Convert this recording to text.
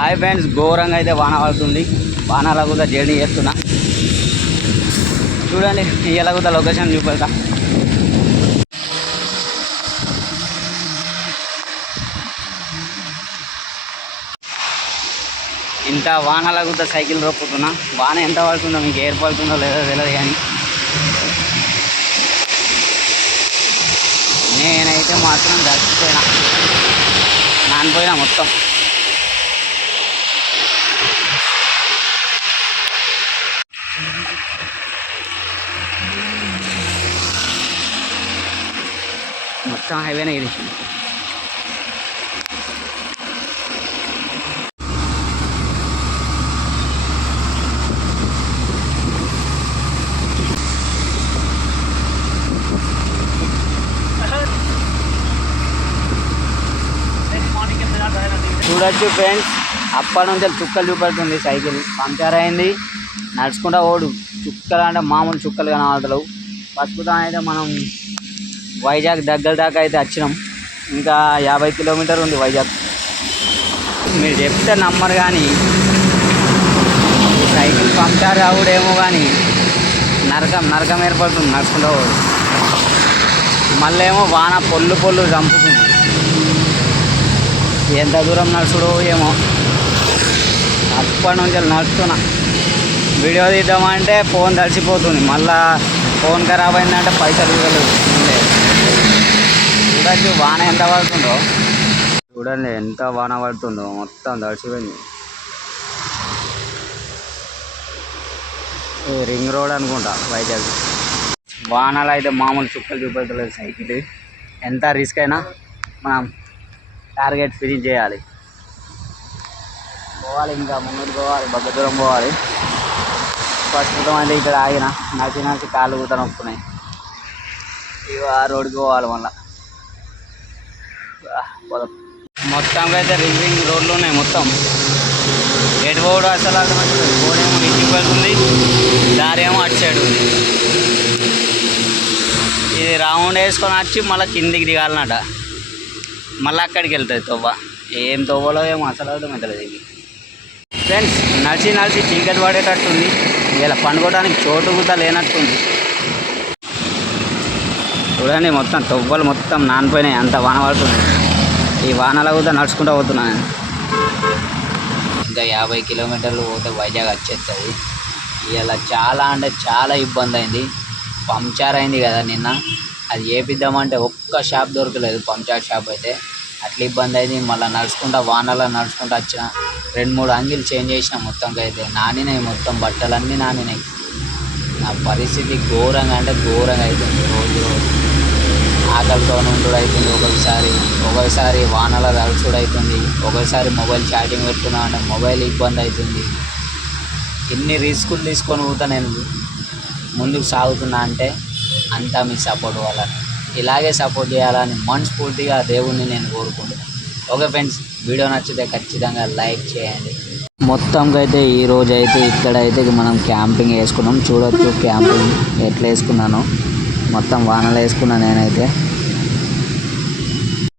Hi friends ఘోరంగా అయితే వాన పడుతుంది. వానలా కూడా జర్నీ చేస్తున్నా. చూడండి ఇవాళ కూడా లొకేషన్ చూపెడతా. ఇంత వానలా కూడా సైకిల్ రొప్పుతున్నా వాన ఎంత పడుతుందో మీకు ఏర్ పడుతుందో లేదో తెలియదు కానీ. నేనైతే మాత్రం దర్శిపోయినా నానిపోయినా మొత్తం. మొత్తం హైవేనే ఇది చూడొచ్చు ఫ్రెండ్స్ అప్పటి నుంచి చుక్కలు చూపెడుతుంది సైకిల్. పంచర్ అయింది నడుచుకుంటా ఓడు. చుక్కలు అంటే మామూలు చుక్కలు కనబడతలేవు. ప్రస్తుతం అయితే మనం వైజాగ్ దగ్గర దాకా అయితే వచ్చినాం. ఇంకా యాభై కిలోమీటర్ ఉంది వైజాగ్. మీరు చెప్తే నమ్మరు కానీ సైకిల్ పంచర్ అవుడేమో కానీ నరకం నరకం ఏర్పడుతుంది నడుచుకుంటా ఓడు. మళ్ళీ ఏమో వాన పొల్లు పొల్లు చంపుతుంది. ఎంత దూరం నడుచుడో ఏమో. అప్పటి నుంచి నడుస్తున్నా. వీడియో తీద్దామంటే ఫోన్ తడిచిపోతుంది మళ్ళా ఫోన్ ఖరాబ్ అయిందంటే పైసలు ఇవ్వలేదు. చూడచ్చు వాన ఎంత పడుతుందో. చూడండి ఎంత వాన పడుతుందో. మొత్తం తడిచిపోయింది రింగ్ రోడ్ అనుకుంటా వైజాగ్. వానలు అయితే మామూలు చుక్కలు చూపెట్టలేదు సైకిల్. ఎంత రిస్క్ అయినా మనం టార్గెట్ ఫినిష్ చేయాలి. పోవాలి ఇంకా ముందుకు పోవాలి బగ్గ దూరం పోవాలి. ప్రస్తుతం అయితే ఇక్కడ ఆగిన నచ్చి నచ్చి కాళ్ళు కూత నొప్పున్నాయి. ఇక ఆ రోడ్డుకి పోవాలి మళ్ళా. పోదాం. మొత్తం అయితే రింగ్ రింగ్ రోడ్లు ఉన్నాయి మొత్తం. ఎటు పోవడం అసలు అర్థమవుతుంది పోడేమో ఇంటికి వెళ్తుంది దారి ఏమో అటు సైడ్ ఉంది. ఇది రౌండ్ వేసుకొని వచ్చి మళ్ళీ కిందికి దిగాలన్నట. మళ్ళీ అక్కడికి వెళ్తుంది తవ్వ. ఏం తవ్వలో ఏమో అసలు అర్థమవుతలేదు ఇది. ఫ్రెండ్స్ నడిచి నడిచి చీకటి పడేటట్టుంది. ఇలా పండుకోవడానికి చోటు కూడా లేనట్టుంది. చూడండి మొత్తం తొవ్వలు మొత్తం నానిపోయినాయి. అంత వాన పడుతుంది. ఈ వానలో కూడా నడుచుకుంటూ పోతున్నాను నేను. ఇంకా యాభై కిలోమీటర్లు పోతే వైజాగ్ వచ్చేస్తుంది ఇలా చాలా అంటే చాలా ఇబ్బంది అయింది పంచర్ అయింది కదా నిన్న. అది చేపిద్దామంటే ఒక్క షాప్ దొరకలేదు. పంచర్ షాప్ అయితే. అట్లా ఇబ్బంది అయింది. మళ్ళీ నడుచుకుంటా వానలో నడుచుకుంటూ వచ్చిన రెండు మూడు అంగిలు చేంజ్ చేసిన మొత్తంకి అయితే నానినాయి మొత్తం బట్టలన్నీ నానినాయి. నా పరిస్థితి ఘోరంగా అంటే ఘోరంగా అవుతుంది రోజు రోజు. ఆకలితో ఉండు అవుతుంది ఒక్కొక్కసారి. ఒక్కొక్కసారి వానల తలుచుడు అవుతుంది ఒక్కొక్కసారి మొబైల్ ఛార్జింగ్ పెట్టుకున్నా అంటే మొబైల్ ఇబ్బంది అవుతుంది ఎన్ని రిస్కులు తీసుకొని పోతా నేను ముందుకు సాగుతున్నా అంటే అంతా మీ సపోర్ట్ వల్ల ఇలాగే సపోర్ట్ చేయాలని మనస్ఫూర్తిగా దేవుణ్ణి నేను కోరుకుంటున్నాను. ఓకే ఫ్రెండ్స్ వీడియో నచ్చితే ఖచ్చితంగా లైక్ చేయండి. మొత్తంగా అయితే ఈ రోజు అయితే ఇక్కడైతే మనం క్యాంపింగ్ వేసుకున్నాం. చూడొచ్చు క్యాంపింగ్ ఎట్లా వేసుకున్నాను మొత్తం వానలు వేసుకున్నాను నేనైతే.